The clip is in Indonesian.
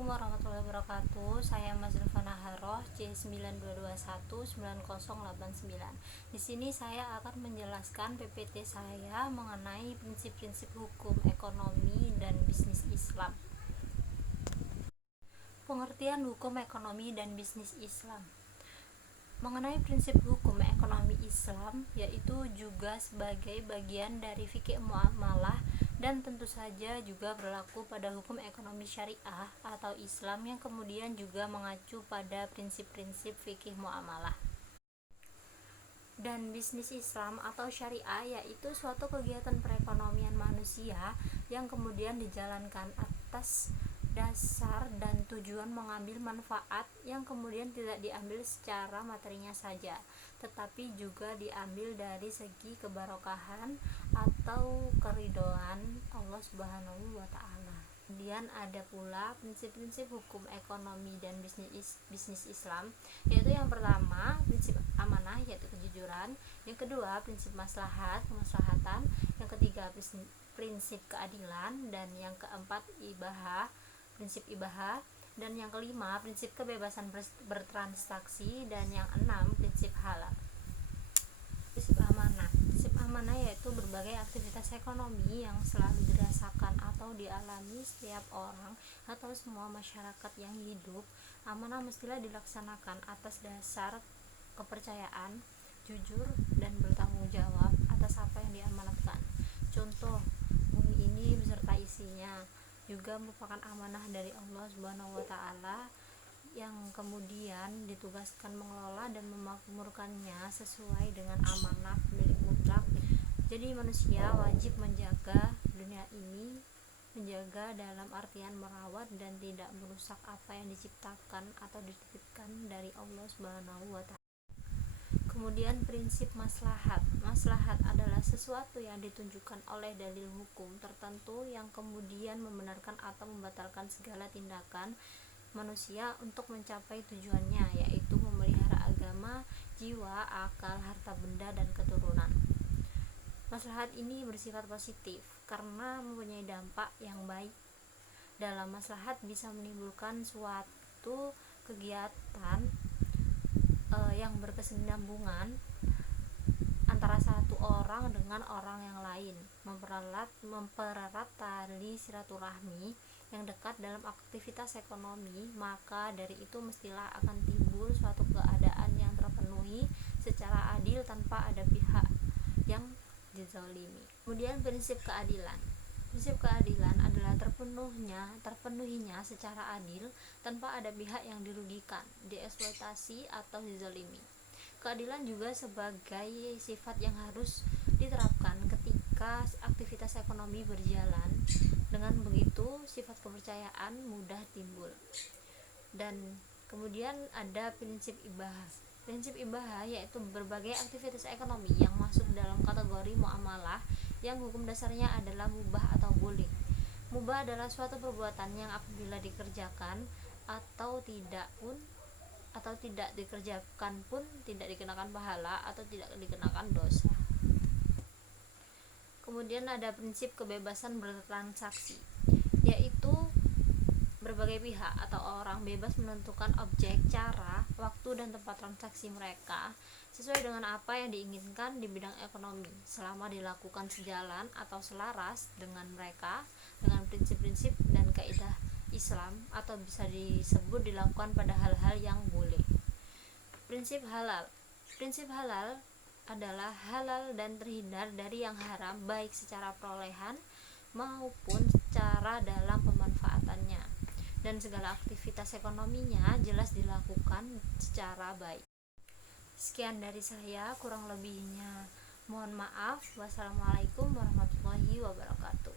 Assalamualaikum warahmatullahi wabarakatuh. Saya Mazrifah Naharoh, C92219089. Di sini saya akan menjelaskan PPT saya mengenai prinsip-prinsip hukum ekonomi dan bisnis Islam. Pengertian hukum ekonomi dan bisnis Islam. Mengenai prinsip hukum ekonomi Islam, yaitu juga sebagai bagian dari fikih muamalah dan tentu saja juga berlaku pada hukum ekonomi syariah atau Islam yang kemudian juga mengacu pada prinsip-prinsip fikih muamalah. Dan bisnis Islam atau syariah yaitu suatu kegiatan perekonomian manusia yang kemudian dijalankan atas dasar dan tujuan mengambil manfaat yang kemudian tidak diambil secara materinya saja, tetapi juga diambil dari segi kebarokahan atau keridhaan Allah Subhanahu wa taala. Kemudian ada pula prinsip-prinsip hukum ekonomi dan bisnis Islam, yaitu yang pertama prinsip amanah yaitu kejujuran, yang kedua prinsip kemaslahatan, yang ketiga prinsip keadilan, dan yang keempat prinsip ibahah, dan yang kelima prinsip kebebasan bertransaksi, dan yang enam prinsip halal. Prinsip amanah yaitu berbagai aktivitas ekonomi yang selalu dirasakan atau dialami setiap orang atau semua masyarakat yang hidup. Amanah mestilah dilaksanakan atas dasar kepercayaan, jujur, dan bertanggung jawab atas apa yang diamanatkan. Contoh, bumi ini beserta isinya juga merupakan amanah dari Allah Subhanahu wa taala yang kemudian ditugaskan mengelola dan memakmurkannya sesuai dengan amanah milik mutlak. Jadi manusia wajib menjaga dunia ini, menjaga dalam artian merawat dan tidak merusak apa yang diciptakan atau dititipkan dari Allah Subhanahu wa taala. Kemudian prinsip maslahat adalah sesuatu yang ditunjukkan oleh dalil hukum tertentu yang kemudian membenarkan atau membatalkan segala tindakan manusia untuk mencapai tujuannya, yaitu memelihara agama, jiwa, akal, harta benda, dan keturunan. Maslahat ini bersifat positif karena mempunyai dampak yang baik. Dalam maslahat bisa menimbulkan suatu kegiatan yang berkesinambungan antara satu orang dengan orang yang lain, mempererat tali silaturahmi yang dekat dalam aktivitas ekonomi, maka dari itu mestilah akan timbul suatu keadaan yang terpenuhi secara adil tanpa ada pihak yang dizalimi. Kemudian prinsip keadilan adalah terpenuhinya secara adil tanpa ada pihak yang dirugikan, dieksploitasi, atau dizalimi. Keadilan juga sebagai sifat yang harus diterapkan ketika aktivitas ekonomi berjalan. Dengan begitu, sifat kepercayaan mudah timbul. Dan kemudian ada prinsip ibahah. Prinsip ibahah yaitu berbagai aktivitas ekonomi yang masuk dalam kategori muamalah yang hukum dasarnya adalah mubah atau boleh. Mubah adalah suatu perbuatan yang apabila dikerjakan atau tidak dikerjakan pun tidak dikenakan pahala atau tidak dikenakan dosa. Kemudian ada prinsip kebebasan bertransaksi, yaitu berbagai pihak atau orang bebas menentukan objek, cara, waktu, dan tempat transaksi mereka sesuai dengan apa yang diinginkan di bidang ekonomi, selama dilakukan sejalan atau selaras dengan prinsip-prinsip dan kaidah Islam, atau bisa disebut dilakukan pada hal-hal yang boleh. Prinsip halal adalah halal dan terhindar dari yang haram, baik secara perolehan maupun secara dalam pemanfaatannya, dan segala aktivitas ekonominya jelas dilakukan secara baik. Sekian dari saya, kurang lebihnya mohon maaf. Wassalamualaikum warahmatullahi wabarakatuh.